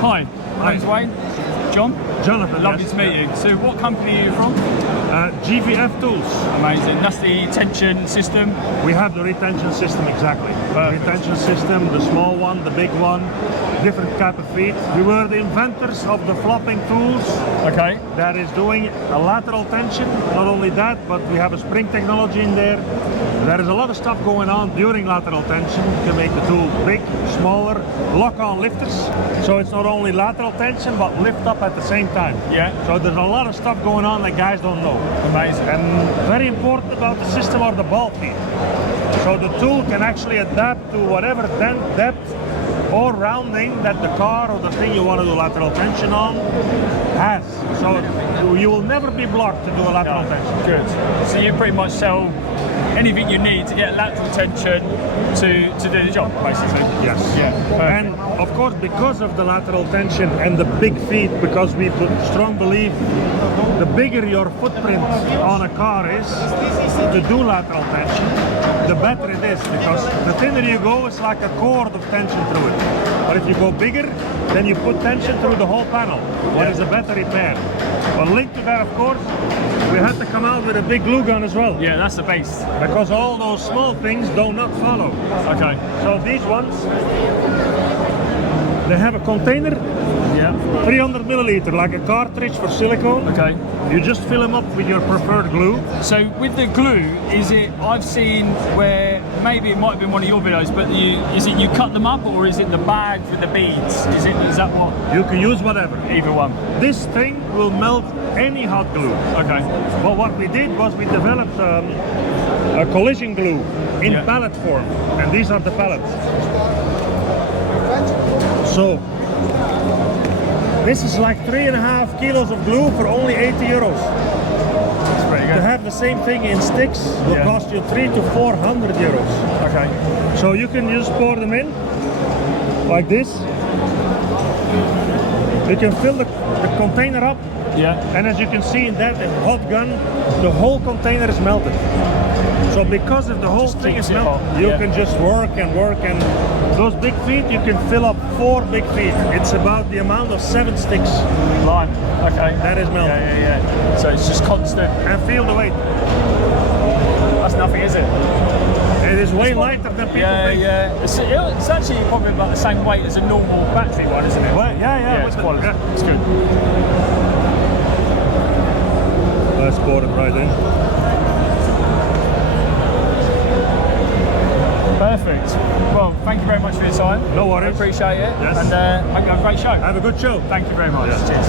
Hi, my name's Wayne. John? Jonathan. Lovely yes. to meet you. So what company are you from? JVF Tools. Amazing. That's the tension system. We have the retention system, exactly. Perfect. Retention system, the small one, the big one, different type of feet. We were the inventors of the flopping tools. Okay. That is doing a lateral tension. Not only that, but we have a spring technology in there. There is a lot of stuff going on during lateral tension. You can make the tool big, smaller, lock-on lifters. So it's not only lateral tension, but lift up at the same time. Yeah. So there's a lot of stuff going on that guys don't know. Amazing. And very important about the system are the ball feet. So the tool can actually adapt to whatever depth or rounding that the car or the thing you want to do lateral tension on has. So you will never be blocked to do a lateral tension. Good. So you pretty much sell anything you need to get lateral tension to do the job, basically. Yes. Yeah. And of course, because of the lateral tension and the big feet, because we put strong belief, the bigger your footprint on a car is to do lateral tension, the better it is, because the thinner you go, it's like a cord of tension through it. But if you go bigger, then you put tension through the whole panel, what is a better repair. But linked to that, of course, we had to come out with a big glue gun as well. Yeah, that's the base. Because all those small things do not follow. Okay. So these ones, they have a container, Yeah. 300 milliliter, like a cartridge for silicone. Okay. You just fill them up with your preferred glue. So with the glue, is it, I've seen where, maybe it might have been one of your videos, but is it you cut them up, or is it the bag with the beads? Is that what? You can use whatever. Either one. This thing will melt any hot glue. Okay. But what we did was we developed a collision glue in Yeah. pallet form, and these are the pallets. So this is like 3.5 kilos of glue for only 80 euros. That's pretty To good. have the same thing in sticks will Yeah. cost you 300 to 400 euros. Okay. So you can just pour them in like this. You can fill the container up, Yeah. and as you can see in that hot gun, the whole container is melted. So because of the whole thing keeps is it melted, hot, you yeah. can just work and work, and those big feet, you can fill up 4 big feet. It's about the amount of 7 sticks. Line. Okay. That is melted. Yeah. So it's just constant. And feel the weight. That's nothing, is it? It is way lighter than people think. Yeah. It's actually probably about the same weight as a normal battery one, isn't it? Well, yeah, It's with the- quality. yeah. It's good. Let's pour it right in. Perfect. Well, thank you very much for your time. No worries. I appreciate it. Yes. And hope you have a great show. Have a good show. Thank you very much. Yes. Cheers.